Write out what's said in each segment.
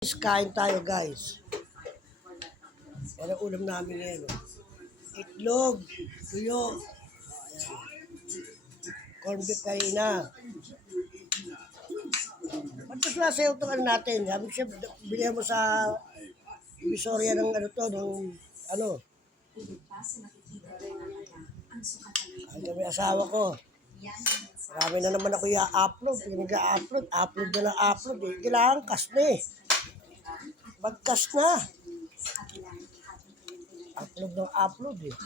Kain tayo guys. Yan ang ulam namin ngayon. Itlog, tuyo, corn beef harina. Ba't mas nasayaw itong ano natin? Sabi ko siya, bilhin mo sa Visoria ng ano to, ng ano. Ay, kami asawa ko. Marami na naman ako i-upload. Pinag-upload, upload na lang upload. Eh. Kailangan kas na eh. Mag-kas na. Upload ng upload eh.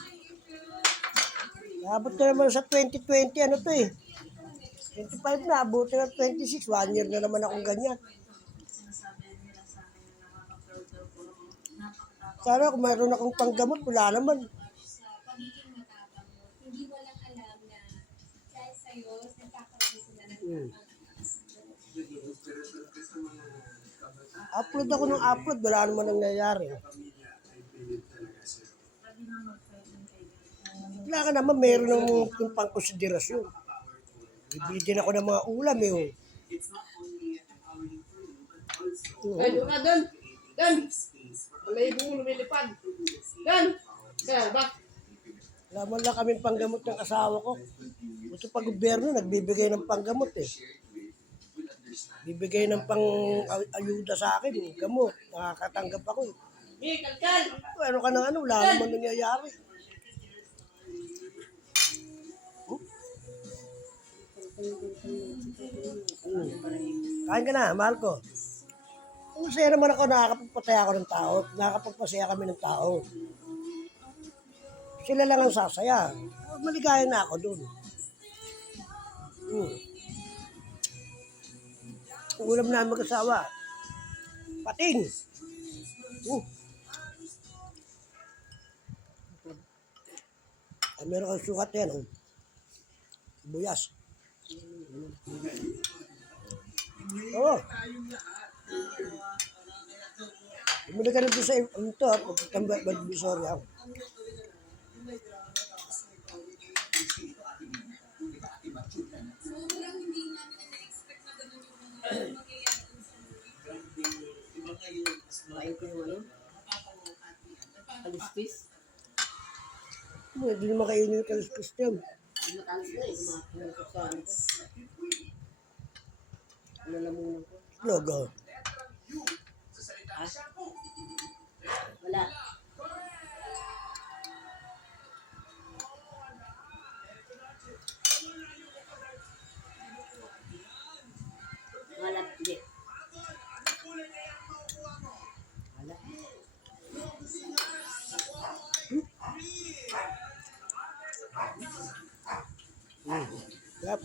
Abot na naman sa 2020, ano to eh. 25 na, abutin ng 26. 1 year na naman akong ganyan. Sana kung mayroon akong panggamot, wala naman. Upload ako ng upload, wala naman nangyayari. Wala ka naman, meron ng pang-konsiderasyon. Bibigyan ako ng mga ulam eh. Ay, doon na, doon! Doon! Wala yung lumilipad. Doon! Kaya ba? Wala man lang kami panggamot ng asawa ko. Ito pa gobyerno, nagbibigay ng panggamot eh. Bibigay ng pang-ayuda sa akin, gamot. Nakakatanggap ako eh. Hey, kalkal! Pero ka na ano, wala naman nangyayari. Kain ka na, mahal ko. Masaya naman ako, nakakapagpasaya ako ng tao. Nakakapagpasaya kami ng tao. Sila lang ang sasaya. Maligaya na ako dun. Ulam na mag-asawa. Pating. Ay, meron kang sukat yan. Buyas. Oo. Bumili ka na doon sa ito, pagkatambay ng Visoria. Kalispis? Hindi naman kainin yung kalispis niyan. Matalas na eh. Kumakusahan ko. Lalamunan ko. Logo. Wala. Wala. Hindi. Wala. Yep.